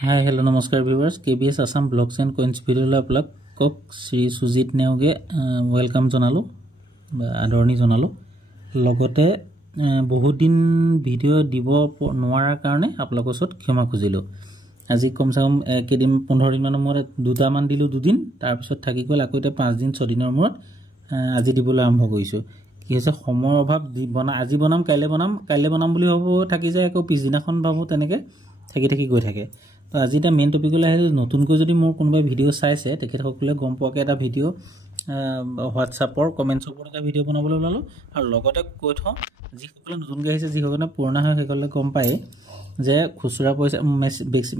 हाय hello नमस्कार viewers KBS Assam blogs and coins video आपलोक श्री सुजित नेउगे वेलकाम जनालो आदरणी जनालो लगते बहुत दिन भिडिओ দিব নোৱাৰাৰ কাৰণে আপোনালোকৰ ওচৰত ক্ষমা খুজিলো আজি কম সে কম কেদিন 15 দিন মানৰ মূৰত দুটা মান দিলো দুদিন তাৰ পিছত থাকি গল আকৌ এটা 5 দিন 6 দিনৰ মূৰত আজি দিবলৈ আৰম্ভ কৰিছো কি হৈছে সময়ৰ অভাৱ আজি বনাম কাইলে বনাম বুলি হ'ব থাকি যায় আকৌ পিছদিনাখন ভাবো তেনেকে থাকি গৈ থাকে তো আজি এটা মেইন টপিক লৈ আহিলো নতুনকৈ যদি মোৰ কোনোবা ভিডিও চাইছে তেখেত সকলে গম পোৱাকে এটা ভিডিও হোৱাটছআপৰ কমেন্টছৰ ওপৰত এটা ভিডিও বনাবলৈ ওলালো আৰু লগতে কৈ থওঁ যি সকলে নতুনকৈ আহিছে যি সকলে পুৰণা হয় সকলে গম পায় যে খুচুৰা পইচা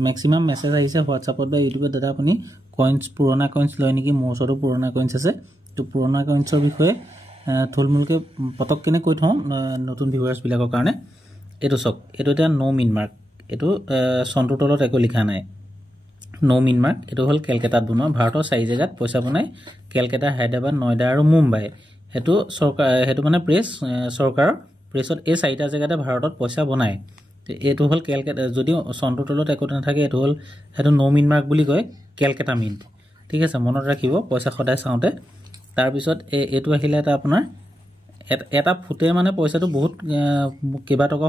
ম্যাক্সিমাম মেসেজ আহিছে হোৱাটছআপত বা ইউটিউবত দাদা আপুনি কইন্স পুৰণা কইন্স লয় নেকি মোৰ ওচৰতো পুৰণা কইন্স আছে তো পুৰণা কইন্সৰ বিষয়ে থুলমুলকে পটক কেনে কৈ থওঁ নতুন ভিউয়াৰ্স বিলাকৰ কাৰণে এটো সক এটো এটা নো মিন মাৰ্ক এটো সন্তৰ তলত একো লিখা নাই নো মিন মাৰ্ক এটো হল কলকাতাত বনোৱা ভাৰতৰ চাৰি জায়গাত পইচা বনাই কলকাতা হায়দৰাবাদ নয়ডা আৰু মুম্বাই হেতু সৰকাৰ হেতু মানে প্ৰেছ সৰকাৰৰ প্ৰেছত এই চাৰিটা জায়গাতে ভাৰতত পইচা বনায় এটো হল কলকাতা যদি সন্তৰ তলত একো নাথাকে এটো হল হেতু নো মিন মাৰ্ক বুলি কয় কলকাতা মিন্ট ঠিক আছে মনত ৰাখিব পইচা সদায় চাওঁতে তাৰ পিছত এটো আহিলে এটা আপোনাৰ এটা ফুটে মানে পইচাটো বহুত কেবা টকা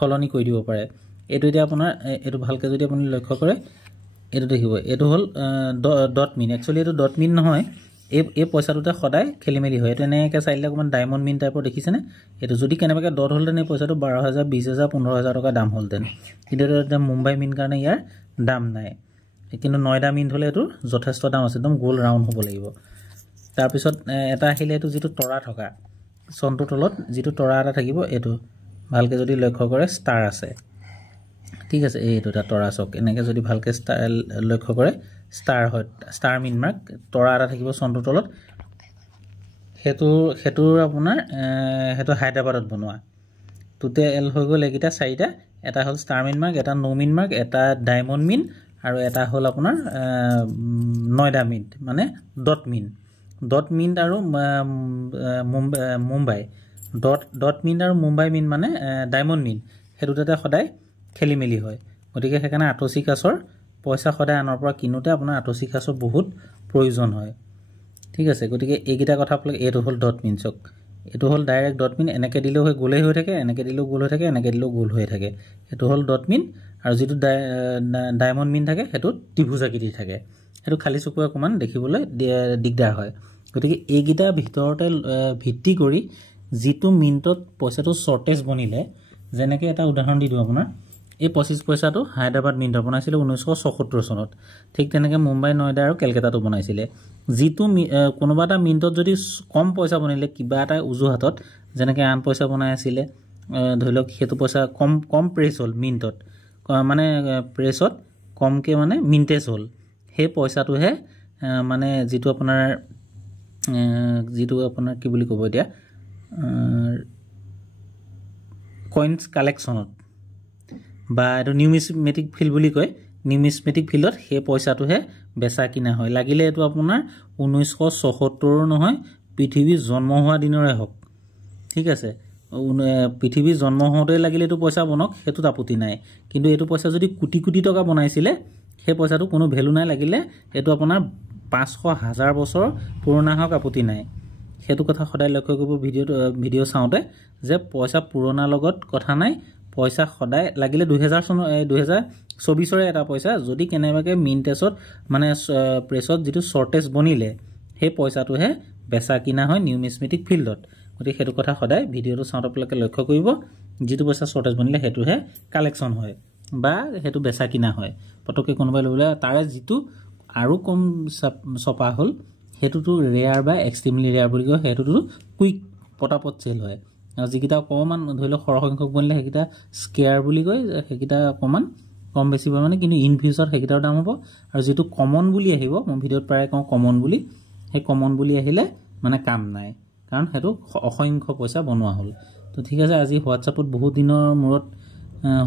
খলনি কৰি দিব পাৰে এটো এতিয়া আপোনাৰ এটো ভালকে যদি আপুনি লক্ষ্য কৰে এটো দেখিব এটো হল ডট মিন একচুয়ালি এটো ডট মিন নহয় এই পইচাটোতে সদায় খেলিমেলি হয় এটো এনেকে চাইলে অকমান ডায়মন্ড মিন টাইপৰ দেখিছেনে এটো যদি কেনেবাকে ডট হলতেন এই পইচাটো 12000 20000 15000 টকা দাম হলতেন কিন্তু এটা মুম্বাই মিন কাৰণে ইয়াৰ দাম নাই কিন্তু নয়ডা মিন হলে এটো যথেষ্ট দাম আছে একদম গোল ৰাউন্ড হ'ব লাগিব তাৰ পিছত এটা আহিলে এটো যেটো তৰা থকা সন্তৰ তলত যেটো তৰা এটা থাকিব এটো ভালকে যদি লক্ষ্য কৰে ষ্টাৰ আছে ঠিক আছে এই দুটা তৰা চক এনেকে যদি ভালকে লক্ষ্য কৰে ষ্টাৰ হয় ষ্টাৰ মিন মাৰ্ক তৰা এটা থাকিব সন্তৰ তলত হেতু আপোনাৰ হেতু হায়দৰাবাদত বনোৱা টোটেল হৈ গল একিটা চাৰিটা এটা হল ষ্টাৰ মিন মাৰ্ক এটা নো মিন মাৰ্ক এটা ডায়মন্ড মিন আৰু এটা হল আপোনাৰ নয়ডা মিন মানে ডট মিন আৰু মুম্বাই ডট মিন আৰু মুম্বাই মিন মানে ডায়মন্ড মিন হেতুতে সদায় খেলিমেলি হয় গতিকে হেকানে আটসি কাছৰ পইচা সদায় আনৰ পৰা কিনোতে আপোনাৰ আটসি কাছৰ বহুত প্ৰয়োজন হয় ঠিক আছে গতিকে এইকিটা কথা আপোনাক এটো হল ডট মিন চক এটো হল ডাইৰেক্ট ডট মিন এনেকে দিলেও হৈ গোলে হৈ থাকে এনেকে দিলেও গোল হৈ থাকে এনেকে দিলেও গোল হৈ থাকে এটো হল ডট মিন আৰু যেটো ডায়মন্ড মিন থাকে হেতু ত্ৰিভুজাকৃতি থাকে হেতু খালি চকুৱে অকমান দেখিবলৈ দিগদাৰ হয় গতিকে এইকিটা ভিতৰতে ভিত্তি কৰি যেটো মিনিটত পইচাটো শৰ্টেজ বনিলে যেনেকে এটা উদাহৰণ দি দিও আপোনাৰ এই 25 পইচাটো হায়দৰাবাদ মিন্ট বনাইছিল 1976 চনত ঠিক তেনেকে মুম্বাই নয়ডা আৰু কলকাতাটো বনাইছিল যেটো কোনোবাটা মিনিটত যদি কম পইচা বনিলে কিবা এটা উজুহাতত যেনেকে আন পইচা বনাই আছিল ধৰিলক হেতু পইচা কম প্ৰেছ হল মিনিটত মানে প্ৰেছত কমকে মানে মিন্টেজ হল হে পইচাটো হে মানে যেটো আপোনাৰ কি বুলি কব এতিয়া কইন্স কালেকশনত বা এটো নিউমিসমেটিক ফিল্ড বুলি কয় নিউমিসমেটিক ফিল্ডত হে পইচাটো হে বেচা কিনা হয় লাগিলে এটো আপোনাৰ 1976 নহয় পৃথিৱী জন্ম হোৱা দিনৰে হক ঠিক আছে পৃথিৱী জন্ম হওঁতে লাগিলে এটো পইচা বনক হেতু আপত্তি নাই কিন্তু এটো পইচা যদি কোটি কোটি টকা বনাইছিলে হে পইচাটো কোনো ভ্যালু নাই লাগিলে এটো আপোনাৰ 500,000 বছৰ পুৰণা হক আপত্তি নাই হেতু কথা সদায় লক্ষ্য কৰিব ভিডিও চাওঁতে যে পইচা পুৰণা লগত কথা নাই পইচা সদায় লাগিলে 2024 ৰ এটা পইচা যদি কেনেবাকে মিন্টেছত মানে প্ৰেছত যেটো শৰ্টেজ বনিলে হে পইচাটো হে বেচা কিনা হয় নিউমিসমেটিক ফিল্ডত গতি হেতু কথা সদায় ভিডিওটো চাওঁতে আপোনালোকে লক্ষ্য কৰিব যেটো পইচা শৰ্টেজ বনিলে হেতু হে কালেকশন হয় বা হেতু বেচা কিনা হয় পটকে কোনোবাই ললে তাৰে যেটো আৰু কম ছপা হল হেতুটো ৰেয়াৰ বা এক্সট্ৰিমলি ৰেয়াৰ বুলি কয় হেতুটো কুইক পটাপট চেল হয় আৰু যিকিটা কমান ধৰিল সৰহ সংখ্যক বনিলে হেকিটা স্কেয়াৰ বুলি কয় হেকিটা কমান কম বেছি মানে কিন্তু ইন ফিউচাৰ হেকিটাৰ দাম হ'ব আৰু যেটো কমন বুলি আহিব মই ভিডিওত প্ৰায় কওঁ কমন বুলি হে কমন বুলি আহিলে মানে কাম নাই কাৰণ হেতু অসংখ্য পইচা বনোৱা হল তো ঠিক আছে আজি হোৱাটছআপত বহুত দিনৰ মূৰত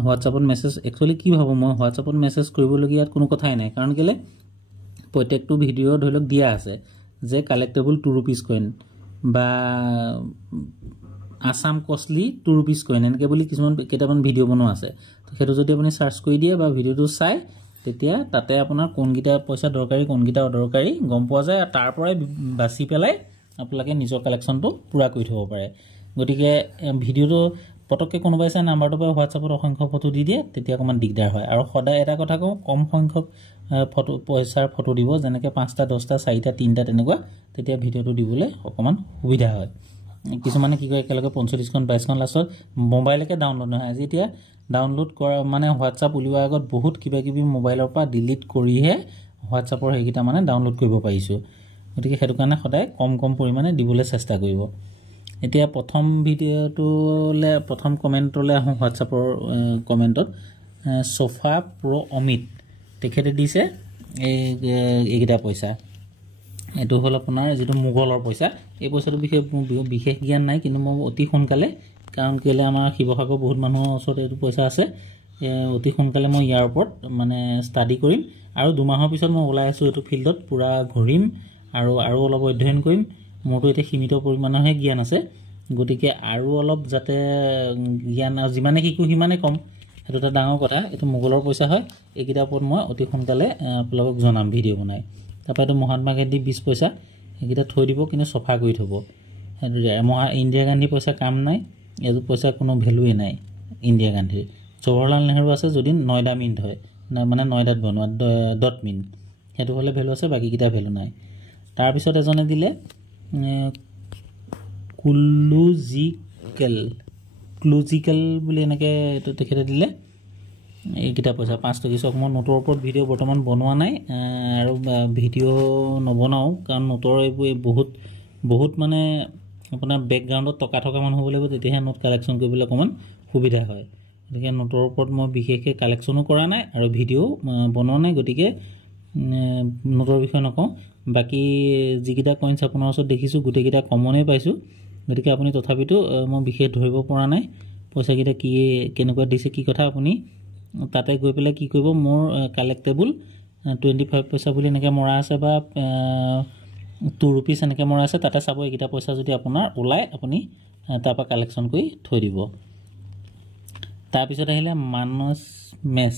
হোৱাটছআপত মেসেজ একচুয়ালি কি ভাবো মই হোৱাটছআপত মেসেজ কৰিবলগীয়া কোনো কথাই নাই কাৰণ কেলে প্ৰত্যেকটো ভিডিও ধৰিলক দিয়া আছে যে কালেক্টেবল 2 rupees কইন বা আসাম কষ্টলি 2 rupees কইন এনেকে বুলি কিছুমান কেইটামান ভিডিও বনোৱা আছে তো হেতু যদি আপুনি সাৰ্চ কৰি দিয়ে বা ভিডিওটো চাই তেতিয়া তাতে আপোনাৰ কোনগিটা পইচা দৰকাৰী কোনগিটা অদৰকাৰী গম পোৱা যায় আৰু তাৰ পৰাই বাছি পেলাই আপোনালোকে নিজৰ কালেকচনটো পুৰা কৰি থব পাৰে গতিকে ভিডিওটো পটককে কোনোবাই চাই নাম্বাৰটো পৰা হোৱাটছআপত অসংখ্য ফটো দি দিয়ে তেতিয়া অকমান দিগদাৰ হয় আৰু সদায় এটা কথা কওঁ কম সংখ্যক ফটো পইচাৰ ফটো দিব যেনেকৈ 5টা 10টা 4টা 3টা তেনেকুৱা তেতিয়া ভিডিওটো দিবলৈ অকমান সুবিধা হয় কিছুমানে কি কয় একেলগে 45 খন 22 খন লাষ্টত মোবাইলকে ডাউনলোড নহয় আজি এতিয়া ডাউনলোড কৰা মানে হোৱাটছআপ উলিওৱাৰ আগত বহুত কিবা কিবি মোবাইলৰ পৰা ডিলিট কৰিহে হোৱাটছআপৰ হেগিটা মানে ডাউনলোড কৰিব পাৰিছো গতিকে হেতু কাৰণে সদায় কম পৰিমাণে দিবলৈ চেষ্টা কৰিব এতিয়া প্ৰথম ভিডিওটোলে প্ৰথম কমেন্টলে আহো হোৱাটছআপৰ কমেন্টত সোফা প্ৰো অমিত তেখেতে দিছে এইগিটা পইচা এটো হল আপোনাৰ যেটো মুগলৰ পইচা এই পইচাটো বিশেষ জ্ঞান নাই কিন্তু মই অতি সোনকালে কাৰণ কেলে আমাৰ শিৱসাগৰ বহুত মানুহৰ ওচৰত এটো পইচা আছে অতি সোনকালে মই ইয়াৰ ওপৰত মানে ষ্টাডি কৰিম আৰু 2 মাহৰ পিছত মই ওলাই আছো এটো ফিল্ডত পুৰা ঘূৰিম আৰু অলপ অধ্যয়ন কৰিম মোৰটো এটা সীমিত পৰিমাণৰহে জ্ঞান আছে গতিকে আৰু অলপ যাতে জ্ঞান আৰু যিমানে শিকো সিমানে কম এটো এটা ডাঙৰ কথা এটো মুগলৰ পইচা হয় এইকিটা ওপৰত মই অতি সোনকালে আপোনালোকক জনাম ভিডিও বনাই তাপাটো মহাত্মা গান্ধী 20 পইচা এইকিটা থৈ দিব কিন্তু সফা কৰি থব ইন্দিৰা গান্ধী পইচা কাম নাই এটো পইচা কোনো ভ্যালুই নাই ইন্দিৰা গান্ধীৰ জৱাহৰলাল নেহৰু আছে যদি নয়ডা মিন্ট হয় মানে নয়ডাত বনোৱা ডট মিন হেতু হলে ভ্যালু আছে বাকি কিটা ভ্যালু নাই তাৰ পিছত এজনে দিলে ক্লুজিক্যাল বুলি এনেকে এটো তেখেতে দিলে এইকিটা পইচা 5 টকা চক মই নোটৰ ওপৰত ভিডিও বৰ্তমান বনোৱা নাই আৰু ভিডিও নবনাও কাৰণ নোটৰ এই বহুত মানে আপোনাৰ ব্যাকগ্ৰাউণ্ডত টকা মানুহ হ'ব লাগিব তেতিয়াহে নোট কালেকচন কৰিবলৈ অকমান সুবিধা হয় গতিকে নোটৰ ওপৰত মই বিশেষকৈ কালেকচনো কৰা নাই আৰু ভিডিও বনোৱা নাই গতিকে নোটৰ বিষয় নকওঁ বাকি যিকিটা কইন্স আপোনাৰ ওচৰত দেখিছো গুটেকিটা কমনে পাইছো গতিকে আপুনি তথাপিতো মই বিশেষ ধৰিব পৰা নাই পইচা কিটা কি কেনেকুৱা দিছে কি কথা আপুনি তাতে গৈ পেলাই কি কৰিব মোৰ কালেক্টেবল 25 পইচা বুলি এনেকে মৰা আছে বা 2 rupees এনেকে মৰা আছে তাতে চাব এইকিটা পইচা যদি আপোনাৰ ওলাই আপুনি তাপা কালেকচন কৰি থৈ দিব তাৰ পিছত আহিলে মানস মেছ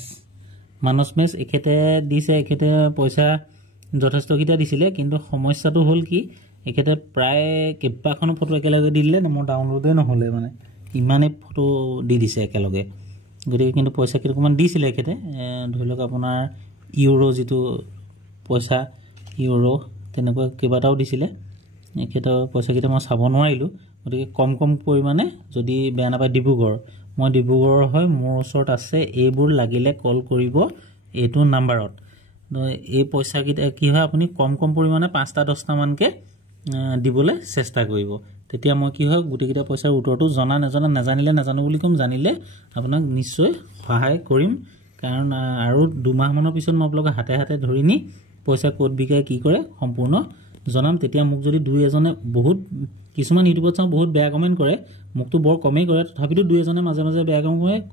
এখেতে দিছে এখেতে পইচা যথেষ্ট কিটা দিছিলে কিন্তু সমস্যাটো হল কি এখেতে প্ৰায় কেবাখনো ফটো একেলগে দিলে মোৰ ডাউনলোডে নহলে মানে ইমানে ফটো দি দিছে একেলগে গতিকে কিন্তু পইচা কিমান দিছিলে এখেতে ধৰি লওক আপোনাৰ ইউৰো যেটো পইচা ইউৰো তেনেকুৱা কিবাটাও দিছিলে এখেতে পইচা কিটা মই চাব নোৱাৰিলো গতিকে কম পৰিমাণে যদি বেয়া নাপায় মই ডিব্ৰুগড়ৰ হয় মোৰ ওচৰত আছে এইবোৰ লাগিলে কল কৰিব এটো নাম্বাৰত এই পইচা কিটা কি হয় আপুনি কম পৰিমাণে 5টা 10টা মানকে দিবলৈ চেষ্টা কৰিব তেতিয়া মই কি হয় গুটেকিটা পইচাৰ উত্তৰটো নাজানিলে নাজানো বুলি কম জানিলে আপোনাক নিশ্চয় সহায় কৰিম কাৰণ আৰু 2 মাহ মানৰ পিছত মই আপোনাক হাতে ধৰি নি পইচা কোড বিকাই কি কৰে সম্পূৰ্ণ জনাম তেতিয়া মোক যদি দুই এজনে বহুত কিছুমান ইউটিউবত চাও বহুত বেয়া কমেন্ট কৰে মুকটো বৰ কমেই কৰে তথাপিতো দুই এজনে মাজে বেয়া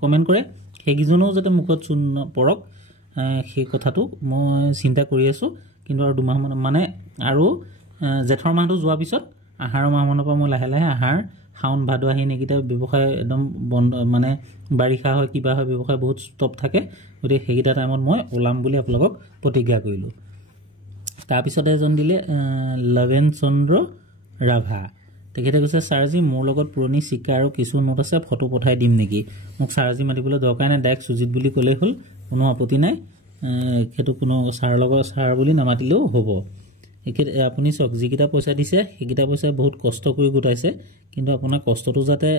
কমেন্ট কৰে হেগিজনও যাতে মুখত চুন পৰক সেই কথাটো মই চিন্তা কৰি আছো কিন্তু আৰু 2 মাহ মানে আৰু জেঠৰ মাহটো যোৱা পিছত আহাৰ মাহ মানৰ পৰা মই লাহে আহাৰ শাওন ভাদ আহিন একিটা ব্যৱসায় একদম বন্ধ মানে বাৰিষা হয় কিবা হয় ব্যৱসায় বহুত ষ্টপ থাকে গতি হেগিটা টাইমত মই ওলাম বুলি আপোনালোকক প্ৰতিজ্ঞা কৰিলো তাৰ পিছত এজন দিলে লৱেন চন্দ্ৰ ৰাভা তেখেতে কৈছে সাৰজি মোৰ লগত পুৰণি শিকা আৰু কিছু নোট আছে ফটো পঠাই দিম নেকি মোক সাৰজি মাতিবলৈ দৰকাৰ নাই ডাইৰেক্ট সুজিত বুলি ক'লে হ'ল কোনো আপত্তি নাই হেতু কোনো সাৰ বুলি নামাতিলেও হ'ব আপুনি সক যিকিটা পইচা দিছে হেকিটা পইচা বহুত কষ্ট কৰি গুটাইছে কিন্তু আপোনাৰ কষ্টটো যাতে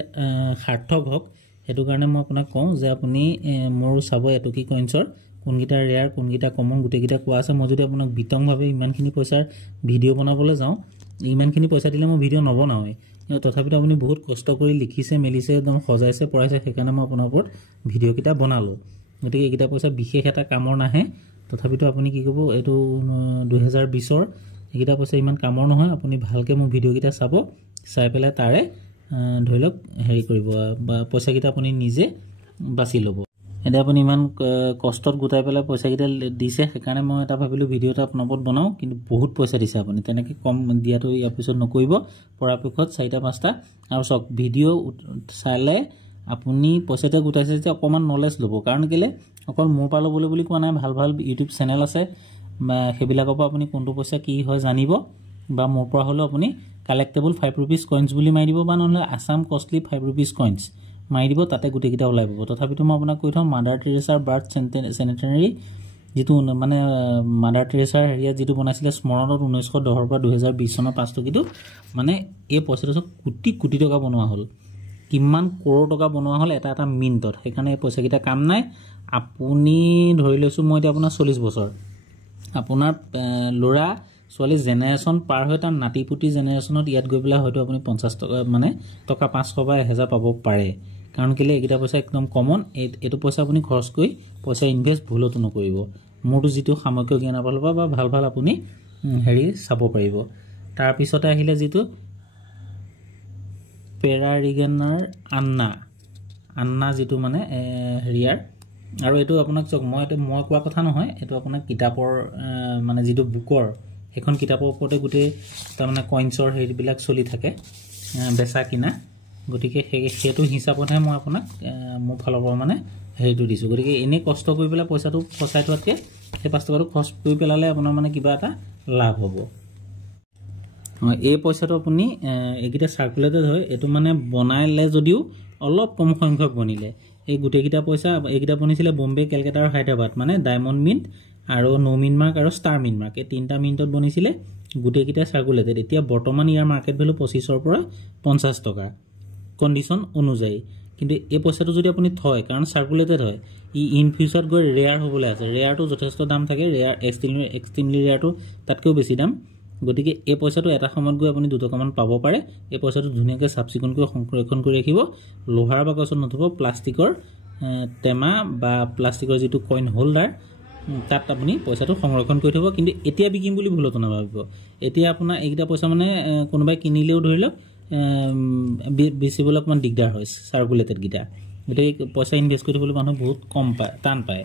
সাৰ্থক হওক হেতু কাৰণে মই আপোনাক কওঁ যে আপুনি মোৰ চাব এটো কি কইন্সৰ কোনগিটা ৰেয়াৰ কোনগিটা কমন গুটেকিটা কোৱা আছে মই যদি আপোনাক বিতংভাৱে ইমানখিনি পইচাৰ ভিডিও বনাবলৈ যাওঁ ইমানখিনি পইচা দিলে মই ভিডিও নবনাওই তথাপিতো আপুনি বহুত কষ্ট কৰি লিখিছে মেলিছে একদম সজাইছে পঢ়াইছে সেইকাৰণে মই আপোনাৰ ওপৰত ভিডিও কিটা বনালো গতিকে এইকিটা পইচা বিশেষ এটা কামৰ নাহে তথাপিতো আপুনি কি কৰিব এটো 2020 ৰ এইকিটা পইচা ইমান কামৰ নহয় আপুনি ভালকে মোৰ ভিডিও কিটা চাব চাই পেলাই তাৰে ধৰি লওক হেৰি কৰিব বা পইচা কিটা আপুনি নিজে বাছি লব এতিয়া আপুনি ইমান কষ্টত গোটাই পেলাই পইচাকেইটা দিছে, সেইকাৰণে মই এটা ভাবিলোঁ ভিডিঅ' এটা আপোনাৰ ওপৰত বনাওঁ। কিন্তু বহুত পইচা দিছে আপুনি, তেনেকৈ কম দিয়াটো ইয়াৰ পিছত নকৰিব পৰাপক্ষত 4-5টা। আৰু চাওক ভিডিঅ' চালে আপুনি পইচাটো গোটাইছে যে অকণমান নলেজ ল'ব। কাৰণ কেলৈ অকল মোৰ পৰা ল'বলৈ বুলি কোৱা নাই, ভাল ভাল ইউটিউব চেনেল আছে, সেইবিলাকৰ পৰা আপুনি কোনটো পইচা কি হয় জানিব। বা মোৰ পৰা হ'লেও আপুনি কালেক্টেবল 5 ৰুপিজ কইনছ বুলি মাৰি দিব, বা নহ'লে আছাম কষ্টলি 5 ৰুপিজ কইনছ মাৰি দিব, তাতে গোটেইকেইটা ওলাই পাব। তথাপিতো মই আপোনাক কৈ থওঁ, মাদাৰ টেৰেছাৰ বাৰ্থ চেণ্টেনাৰী যিটো মানে মাদাৰ টেৰেছাৰ হেৰিয়াত যিটো বনাইছিলে স্মৰণত 1910 পৰা 2020 চনৰ 5 টকীটো, মানে এই পইচাটো কোটি কোটি টকা বনোৱা হ'ল, কিমান কৰোৰ টকা বনোৱা হ'ল এটা এটা মিনিটত। সেইকাৰণে এই পইচাকেইটা কাম নাই। আপুনি ধৰি লৈছোঁ মই এতিয়া আপোনাৰ 40 বছৰ, আপোনাৰ ল'ৰা ছোৱালী জেনেৰেশ্যন পাৰ হৈ তাৰ নাতিপুতি জেনেৰেশ্যনত ইয়াত গৈ পেলাই হয়তো আপুনি 50 টকা মানে টকা 500 বা 1000 পাব পাৰে। কাৰণ কেলৈ এইকেইটা পইচা একদম কমন। এইটো পইচা আপুনি খৰচ কৰি পইচা ইনভেষ্ট ভুলতো নকৰিব। মোৰতো যিটো সামগ্ৰিক জ্ঞানৰ ফালৰ পৰা বা ভাল ভাল আপুনি হেৰি চাব পাৰিব। তাৰপিছতে আহিলে যিটো পেৰাৰিগেনাৰ আন্না যিটো মানে হেৰিয়াৰ, আৰু এইটো আপোনাক চাওক মই কোৱা কথা নহয়, এইটো আপোনাৰ কিতাপৰ মানে যিটো বুকৰ, সেইখন কিতাপৰ ওপৰতে গোটেই তাৰমানে কইনছৰ হেৰিবিলাক চলি থাকে বেচা কিনা। গতিকে সেইটো হিচাপতহে মই আপোনাক মোৰ ফালৰ পৰা মানে হেৰিটো দিছোঁ। গতিকে এনেই কষ্ট কৰি পেলাই পইচাটো ফচাই থোৱাতকৈ সেই 5 টকাটো খৰচ কৰি পেলালে আপোনাৰ মানে কিবা এটা লাভ হ'ব। এই পইচাটো আপুনি এইকেইটা চাৰ্কুলেটেড হয়, এইটো মানে বনালে যদিও অলপ কম সংখ্যক বনিলে। এই গোটেইকেইটা পইচা এইকেইটা বনিছিলে বম্বে, কেলকাতা আৰু হায়দৰাবাদ, মানে ডায়মণ্ড মিণ্ট আৰু নো মিণ্ট মাৰ্ক আৰু ষ্টাৰ মিণ্ট মাৰ্ক, এই 3টা মিণ্টত বনিছিলে। গোটেইকেইটা চাৰ্কুলেটেড। এতিয়া বৰ্তমান ইয়াৰ মাৰ্কেট ভেলু 25ৰ পৰা 50 টকা কণ্ডিশ্যন অনুযায়ী। কিন্তু এই পইচাটো যদি আপুনি থয়, কাৰণ চাৰ্কুলেটেড হয়, ইন ফিউচাৰত গৈ ৰেয়াৰ হ'বলৈ আছে। ৰেয়াৰটো যথেষ্ট দাম থাকে, ৰেয়াৰ এক্সট্ৰিমলি ৰেয়াৰটো তাতকৈও বেছি দাম। গতিকে এই পইচাটো এটা সময়ত গৈ আপুনি 2 টকামান পাব পাৰে। এই পইচাটো ধুনীয়াকৈ চাফ চিকুণকৈ সংৰক্ষণ কৰি ৰাখিব। লোহাৰ বাকচত নথব, প্লাষ্টিকৰ টেমা বা প্লাষ্টিকৰ যিটো কইন হোল্ডাৰ, তাত আপুনি পইচাটো সংৰক্ষণ কৰি থ'ব। কিন্তু এতিয়া বিকিম বুলি ভুলতো নাভাবিব। এতিয়া আপোনাৰ এইকেইটা পইচা মানে কোনোবাই কিনিলেও ধৰি লওক বেচিবলৈ অকণমান দিগদাৰ হয় চাৰ্কুলেটেডকেইটা। গতিকে পইচা ইনভেষ্ট কৰি থ'বলৈ মানুহ বহুত কম পায়, টান পায়।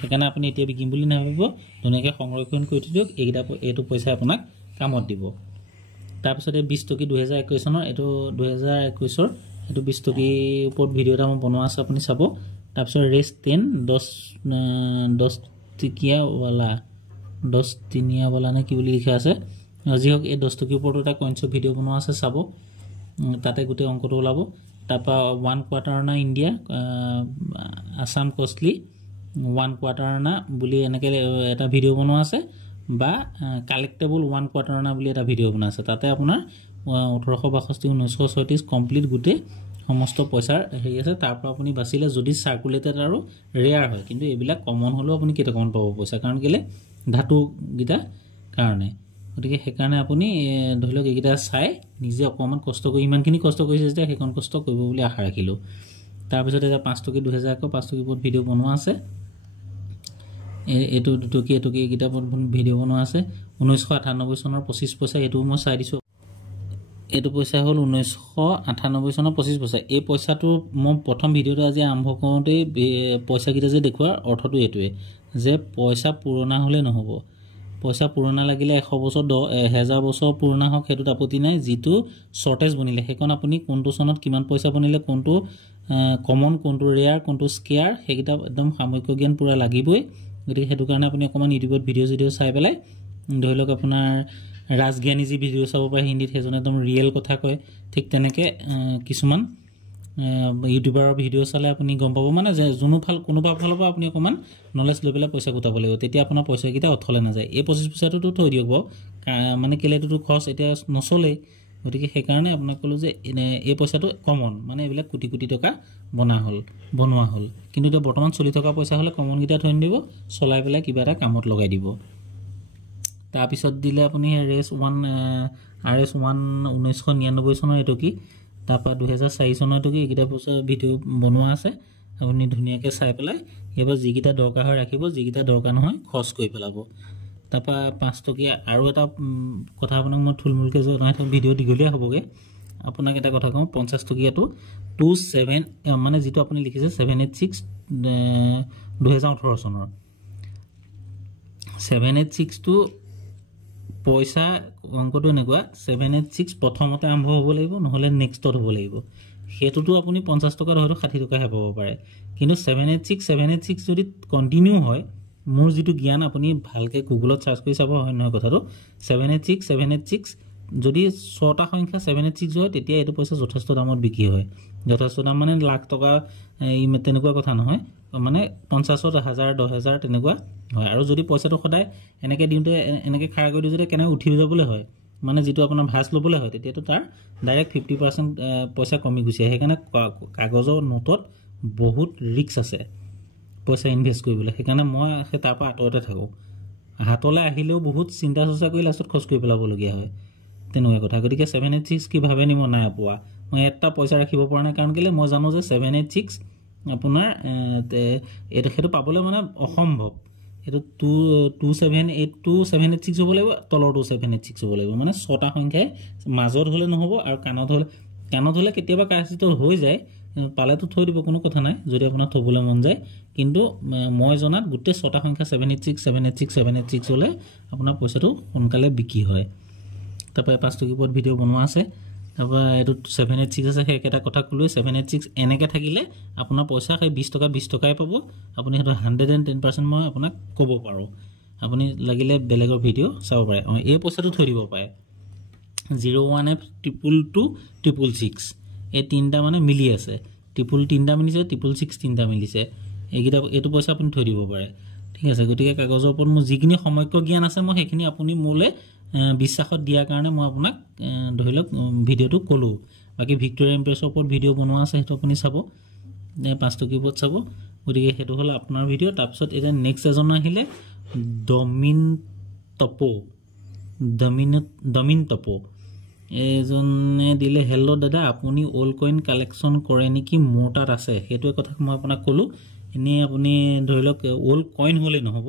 সেইকাৰণে আপুনি এতিয়া বিকিম বুলি নাভাবিব, ধুনীয়াকৈ সংৰক্ষণ কৰি থৈ দিয়ক। এইটো পইচা আপোনাক কামত দিব। তাৰপিছতে 20 টকী 2021 চনৰ, এইটো 2021ৰ এইটো 20 টকীৰ ওপৰত ভিডিঅ' এটা মই বনোৱা আছে, আপুনি চাব। তাৰপিছত ৰেচ 10 10 টকীয়াৱালা নে কি বুলি লিখা আছে, যি হওক এই 10 টকীৰ ওপৰতো এটা কইনছৰ ভিডিঅ' বনোৱা আছে, চাব। তাতে গোটেই অংকটো ওলাব। তাৰপৰা 1 কোৱাৰ্টাৰ অনা ইণ্ডিয়া, আছাম কষ্টলি 1 কোৱাৰ্টাৰ অনা বুলি এনেকৈ এটা ভিডিঅ' বনোৱা আছে, বা কালেক্টেবল 1 কোৱাৰ্টাৰ অনা বুলি এটা ভিডিঅ' বনোৱা আছে। তাতে আপোনাৰ 1862 1936 কমপ্লিট গোটেই সমস্ত পইচাৰ হেৰি আছে। তাৰ পৰা আপুনি বাচিলে যদি চাৰ্কুলেটেড আৰু ৰেয়াৰ হয়, কিন্তু এইবিলাক কমন হ'লেও আপুনি কেইটকামান পাব পইচা, কাৰণ কেলৈ ধাতুকেইটা কাৰণে। গতিকে সেইকাৰণে আপুনি ধৰি লওক এইকেইটা চাই নিজে অকণমান কষ্ট কৰি, ইমানখিনি কষ্ট কৰিছে যেতিয়া সেইকণ কষ্ট কৰিব বুলি আশা ৰাখিলোঁ। তাৰপিছতে এতিয়া 5 টকী 2001 5 টকীৰ ওপৰত ভিডিঅ' বনোৱা আছে। এইটো 2 টকী এইকেইটাৰ ওপৰত ভিডিঅ' বনোৱা আছে। 1998 চনৰ 25 পইচা, এইটো মই চাই দিছোঁ। এইটো পইচা হ'ল 1998 চনৰ 25 পইচা। এই পইচাটো মই প্ৰথম ভিডিঅ'টো আজি আৰম্ভ কৰোঁতেই পইচাকেইটা যে দেখুওৱাৰ অৰ্থটো এইটোৱে যে পইচা পুৰণা হ'লে নহ'ব। পইচা পুৰণা লাগিলে 100 বছৰ 1000 বছৰ পুৰণা হওক, সেইটোত আপত্তি নাই। যিটো শ্বৰ্টেজ বনিলে সেইখন আপুনি কোনটো চনত কিমান পইচা বনিলে, কোনটো কমন, কোনটো ৰেয়াৰ, কোনটো স্কেয়াৰ, সেইকেইটা একদম সামগ্ৰিক জ্ঞান পূৰা লাগিবই। গতিকে সেইটো কাৰণে আপুনি অকণমান ইউটিউবত ভিডিঅ' চাই পেলাই, ধৰি লওক আপোনাৰ ৰাজজ্ঞানী যি ভিডিঅ' চাব পাৰে হিন্দীত, সেইজনে একদম ৰিয়েল কথা কয়। ঠিক তেনেকৈ কিছুমান ইউটিউবাৰৰ ভিডিঅ' চালে আপুনি গম পাব, মানে যে কোনোবা ফালৰ পৰা আপুনি অকণমান নলেজ লৈ পেলাই পইচা গোটাব লাগিব, তেতিয়া আপোনাৰ পইচাকেইটা অথলে নাযায়। এই 25 পইচাটোতো থৈ দিয়ক বাৰু, মানে কেলৈ এইটোতো খৰচ এতিয়া নচলেই। গতিকে সেইকাৰণে আপোনাক ক'লোঁ যে এই পইচাটো কমন, মানে এইবিলাক কোটি কোটি টকা বনোৱা হ'ল। কিন্তু এতিয়া বৰ্তমান চলি থকা পইচা হ'লে কমনকেইটা থৈ নিদিব, চলাই পেলাই কিবা এটা কামত লগাই দিব। তাৰপিছত দিলে আপুনি RS 1 1999 চনৰ এইটো কি, তাৰপৰা 2004 চনৰ এইটো কি, এইকেইটা পইচা ভিডিঅ' বনোৱা আছে। আপুনি ধুনীয়াকৈ চাই পেলাই এইবাৰ যিকেইটা দৰকাৰ হয় ৰাখিব, যিকেইটা দৰকাৰ নহয় খৰচ কৰি পেলাব। তাৰপৰা 5 টকীয়া আৰু এটা কথা আপোনাক মই থুলমূলকৈ জনাই থওঁ, ভিডিঅ' দীঘলীয়া হ'বগৈ। আপোনাক এটা কথা কওঁ, 50 টকীয়াটো 27 মানে যিটো আপুনি লিখিছে 2018 চনৰ 786 টো পইচা অংকটো এনেকুৱা 786 প্ৰথমতে আৰম্ভ হ'ব লাগিব নহলে নেক্সটত হ'ব লাগিব হেতুটো আপুনি 50 টকা হয়তো 60 টকা হে পাব পাৰে কিন্তু 786 যদি কন্টিনিউ হয় মোৰ যেটো জ্ঞান আপুনি ভালকে গুগলত সাৰ্চ কৰি চাব হয় নহয় কথাটো 786 যদি 6টা সংখ্যা 786 হয় তেতিয়া এটো পইচা যথেষ্ট দামত বিক্ৰী হয় যথেষ্ট দাম মানে লাখ টকা ই তেনেকুৱা কথা নহয় মানে 50,000 10,000 তেনেকুৱা হয় আৰু যদি পইচাটো সদায় এনেকে দিওঁতে এনেকে খাৰা কৰি দিওঁতে কেনে উঠি যাবলৈ হয় মানে যেটো আপোনাৰ ভাস লবলৈ হয় তেতিয়াটো তাৰ ডাইৰেক্ট 50% পইচা কমি গুছি আহে সেইকাৰণে কাগজৰ নোটত বহুত ৰিস্ক আছে পইচা ইনভেস্ট কৰিবলৈ সেইকাৰণে মই তাৰ পৰা আঁতৰতে থাকো হাতলে আহিলেও বহুত চিন্তা চৰ্চা কৰি লাষ্টত খৰচ কৰি পেলাবলগীয়া হয় তেনেকুৱা কথা গতিকে 786 কি ভাবে নি মই নাই পোৱা মই এটা পইচা ৰাখিব পৰা নাই কাৰণ কেলে মই জানো যে 786 আপোনাৰ এটা হেতু পাবলৈ মানে অসম্ভৱ এটো 278 হ'ব লাগিব তলৰ 276 হ'ব লাগিব মানে 6টা সংখ্যাই মাজত হলে নহব আৰু কাণত হলে কেতিয়াবা কাচিত হৈ যায় পালেটো থৈ দিব কোনো কথা নাই যদি আপোনাৰ থবলৈ মন যায় কিন্তু মই জনাত গুটে 6টা সংখ্যা 786 হলে আপোনাৰ পইচাটো সোনকালে বিক্ৰী হয় তাপা 5 টকা পত ভিডিও বনোৱা আছে তাপা এটো 786 আছে হেকেটা কথা কলৈ 786 এনেকে থাকিলে আপোনাৰ পইচা খাই 20 টকাই পাব আপুনি হেটো 110% মই আপোনাক ক'ব পাৰো আপুনি লাগিলে বেলেগৰ ভিডিও চাব পাৰে এই পইচাটো থৈ দিব পাৰে 01F 222 এই তিনটা মানে মিলি আছে ট্ৰিপল তিনটা মিলিছে 666 তিনটা মিলিছে এইগিটা এটো পইচা আপুনি থৈ দিব পাৰে ঠিক আছে গতিকে কাগজৰ ওপৰত মোৰ যিখিনি সময়ক জ্ঞান আছে মই সেইখিনি আপুনি মোলে বিশ্বাসত দিয়া কাৰণে মই আপোনাক ধৰিলক ভিডিওটো কলো বাকি ভিক্টোৰিয়া এমপ্ৰেছৰ ওপৰত ভিডিও বনোৱা আছে হেতু আপুনি চাব 5 টকা পত চাব গতিকে হেতু হল আপোনাৰ ভিডিও তাৰপিছত এটা নেক্সট এজন আহিলে ডমিন টপো এজনে দিলে হেল্লো দাদা আপুনি ওল কইন কালেকশন কৰে নেকি মোৰ তাত আছে হেতু কথা মই আপোনাক কলো এনে আপুনি ধৰিলক ওল কইন হলে নহব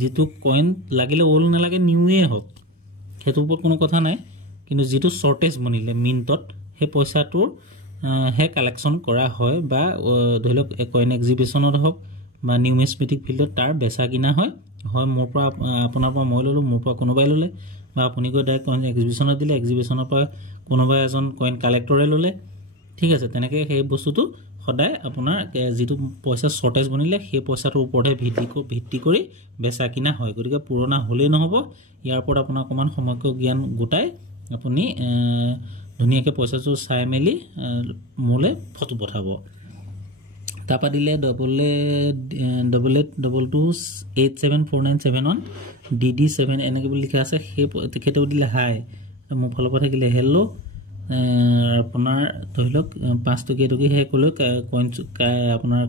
যেটো কইন লাগিলে ওল না লাগে নিউয়ে হক হেতু ওপৰত কোনো কথা নাই কিন্তু যেটো শৰ্টেজ বনিলে মিন্টত হে পইচাটোৰ হে কালেকশন কৰা হয় বা ধৰিলক কইন এক্সিবিশনত হক বা নিউমিস্মেটিক ফিল্ডত তাৰ বেচা কিনা হয় মোৰ পৰা আপোনাৰ পৰা মই ললো মোৰ পৰা কোনোবাই ললে বা আপুনি গৈ ডাইৰেক্ট কইন এক্সিবিশনত দিলে এক্সিবিশনৰ পৰা কোনোবাই এজন কইন কালেক্টৰে ললে ঠিক আছে তেনেকে সেই বস্তুটো সদায় আপোনাৰ যেটো পইচা শৰ্টেজ বনিলে সেই পইচাটোৰ ওপৰতে ভিত্তি কৰি বেচা কিনা হয় গতিকে পুৰণা হলে নহব ইয়াৰ ওপৰত আপোনাৰ অকমান সময়ক জ্ঞান গোটাই আপুনি ধুনিয়াকে পইচাটো চাই মেলি মোলে ফটো পঠাব তাপা দিলে $8822874971 DD7 এনেকে বুলি লিখা আছে সেই তেখেতে দিলে হাই মোৰ ফলৰ পৰা থাকিলে হেল্লো আপোনাৰ ধৰিলক 5 টকা হে কলৈ কইন আপোনাৰ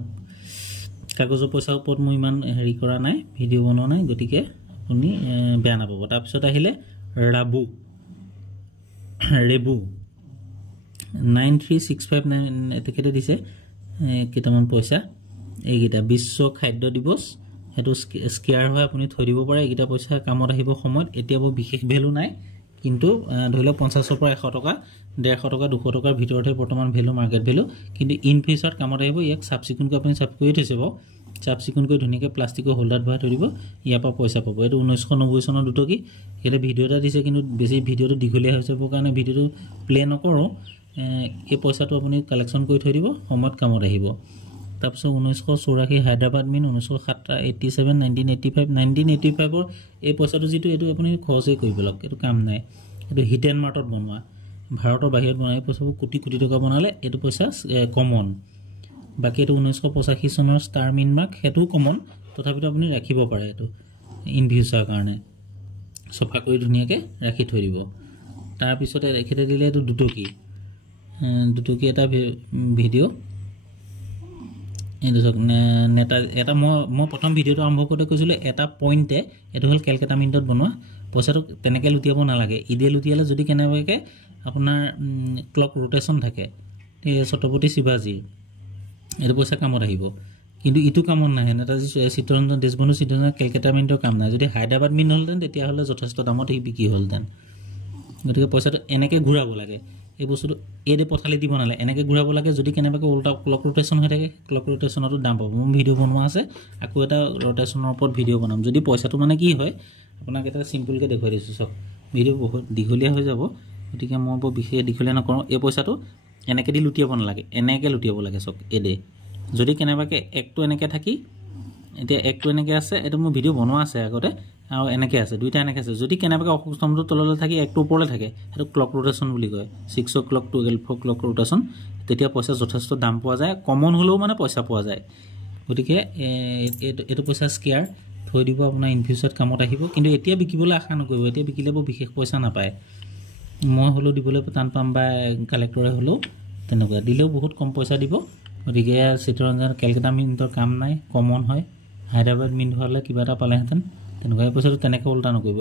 কাগজৰ পইচা ওপৰত মই ইমান হেৰি কৰা নাই ভিডিও বনোৱা নাই গতিকে আপুনি বেয়া নাপাব তাৰপিছত আহিলে ৰেবু 93659 তেখেতে দিছে কিটামান পইচা এইগিটা বিশ্ব খাদ্য দিৱস হেতু স্কেয়াৰ হয় আপুনি থৈ দিব পাৰে এইগিটা পইচা কামত আহিব সময়ত এতিয়া বিশেষ ভ্যালু নাই কিন্তু ধৰিলক 50 পৰা 100 টকা 150 টকা 200 টকাৰ ভিতৰতে বৰ্তমান ভ্যালু মাৰ্কেট ভ্যালু কিন্তু ইন ফিউচাৰ কামত আহিব ইয়াক সাবসিকুৱেন্টকৈ আপুনি সাব কৰি থৈছে সাবসিকুৱেন্টকৈ ধুনিয়াকৈ প্লাষ্টিকৰ হোল্ডাৰত ভৰাই থৈ দিব ইয়াৰ পৰা পইচা পাব এটো 1990 চনৰ দুটকি এটা ভিডিও এটা দিছে কিন্তু বেছি ভিডিওটো দীঘলীয়া হৈছে কাৰণে ভিডিওটো প্লে নকৰো এই পইচাটো আপুনি কালেকশন কৰি থৈ দিব সময়ত কামত আহিব তাৰপিছত 1984 হায়দৰাবাদ মিন 1987 1985 ৰ এই পইচাটো যেটো এটো আপুনি খৰচই কৰিব লক এটো কাম নাই এটো হিটেন মাৰ্টত বনোৱা ভাৰতৰ বাহিৰত বনাই পইচা কোটি কোটি টকা বনালে এটো পইচা কমন বাকি এটো 1985 চনৰ ষ্টাৰ মিন মাৰ্ক হেতু কমন তথাপিতো আপুনি ৰাখিব পাৰে এটো ইন ফিউচাৰ কাৰণে সফা কৰি ধুনিয়াকে ৰাখি থৈ দিব তাৰ পিছতে ৰেখেতে দিলে এটো দুটকি এটা ভিডিও এদুক নেতা এটা মই প্ৰথম ভিডিওটো আৰম্ভ কৰোতে কৈছিল এটা পইণ্টে এটো হল কেলকাতা মিন্টত বনোৱা পইচাটো তেনেকে লুটিয়াব নালাগে ইডে লুটিয়ালে যদি কেনেবাকে আপোনাৰ ক্লক ৰোটেশন থাকে ছত্ৰপতি শিৱাজী এটো পইচা কামত আহিব কিন্তু ইটো কামত নাই নেতাজী চিত্তৰঞ্জন দেশবন্ধু চিত্তৰঞ্জন কেলকাতা মিন্টৰ কাম নাই যদি হায়দৰাবাদ মিন্ট হলতেন তেতিয়া হলে যথেষ্ট দামত বিক্ৰী হলতেন গতিকে পইচাটো এনেকে ঘূৰাব লাগে এই বস্তুটো এডে পঠালি দিব নালাগে এনেকৈ ঘূৰাব লাগে যদি কেনেবাকৈ উল্টা ক্লক ৰোটেশ্যন হৈ থাকে ক্লক ৰোটেশ্যনতো দাম পাব মোৰ ভিডিঅ' বনোৱা আছে আকৌ এটা ৰোটেশ্যনৰ ওপৰত ভিডিঅ' বনাম যদি পইচাটো মানে কি হয় আপোনাক এটা চিম্পলকৈ দেখুৱাই দিছোঁ চাওক ভিডিঅ' বহুত দীঘলীয়া হৈ যাব গতিকে মই বৰ বিশেষ দীঘলীয়া নকৰোঁ এই পইচাটো এনেকৈ দি লুটিয়াব নালাগে এনেকৈ লুটিয়াব লাগে চাওক এডে যদি কেনেবাকৈ একটো এনেকৈ থাকি এতিয়া একটো এনেকৈ আছে এইটো মোৰ ভিডিঅ' বনোৱা আছে আগতে আৰু এনেকৈ আছে দুইটা এনেকৈ আছে যদি কেনেবাকৈ অশোক স্তম্ভটো তললৈ থাকি একটো ওপৰলৈ থাকে সেইটো ক্লক ৰোটেশ্যন বুলি কয় 6 o'clock to 12 o'clock ৰোটেশ্যন তেতিয়া পইচা যথেষ্ট দাম পোৱা যায় কমন হ'লেও মানে পইচা পোৱা যায় গতিকে এইটো পইচা স্কেয়াৰ থৈ দিব আপোনাৰ ইন ফিউচাৰত কামত আহিব কিন্তু এতিয়া বিকিবলৈ আশা নকৰিব এতিয়া বিকিলে বৰ বিশেষ পইচা নাপায় মই হ'লেও দিবলৈ টান পাম বা কালেক্টৰে হ'লেও তেনেকুৱা দিলেও বহুত কম পইচা দিব গতিকে চিত্তৰঞ্জন কেলকাতা মিণ্টৰ কাম নাই কমন হয় হায়দৰাবাদ মিণ্ট হ'লে কিবা এটা পালেহেঁতেন তেনেকুৱা পইচাটো তেনেকৈ উল্টা নকৰিব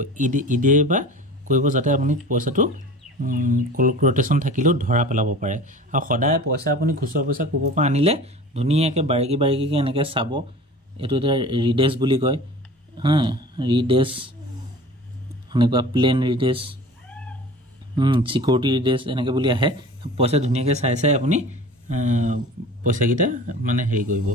ইডে বা কৰিব যাতে আপুনি পইচাটো ক্লক ৰোটেশ্যন থাকিলেও ধৰা পেলাব পাৰে আৰু সদায় পইচা আপুনি খুচুৰা পইচা ক'ৰবাৰ পৰা আনিলে ধুনীয়াকৈ বাৰিকি এনেকৈ চাব এইটো এটা ৰিডেছ বুলি কয় হা ৰিডেছ এনেকুৱা প্লেন ৰিডেছ চিকিউৰিটি ৰিডেছ এনেকৈ বুলি আহে পইচা ধুনীয়াকৈ চাই আপুনি পইচাকেইটা মানে হেৰি কৰিব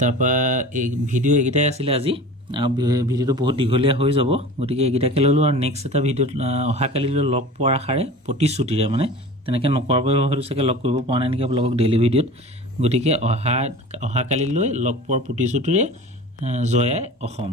তাৰপৰা এই ভিডিঅ' এইকেইটাই আছিলে আজি আৰু ভিডিঅ'টো বহুত দীঘলীয়া হৈ যাব গতিকে এইকেইটাকে ল'লোঁ আৰু নেক্সট এটা ভিডিঅ'ত অহাকালিলৈ লগ পোৱাৰ আশাৰে প্ৰতিশ্ৰুতিৰে মানে তেনেকৈ নকৰাৰ বাবে হয়তো চাগে লগ কৰিব পৰা নাই নেকি আপোনালোকক ডেইলি ভিডিঅ'ত গতিকে অহাকালিলৈ লগ পোৱাৰ প্ৰতিশ্ৰুতিৰে জয় আই অসম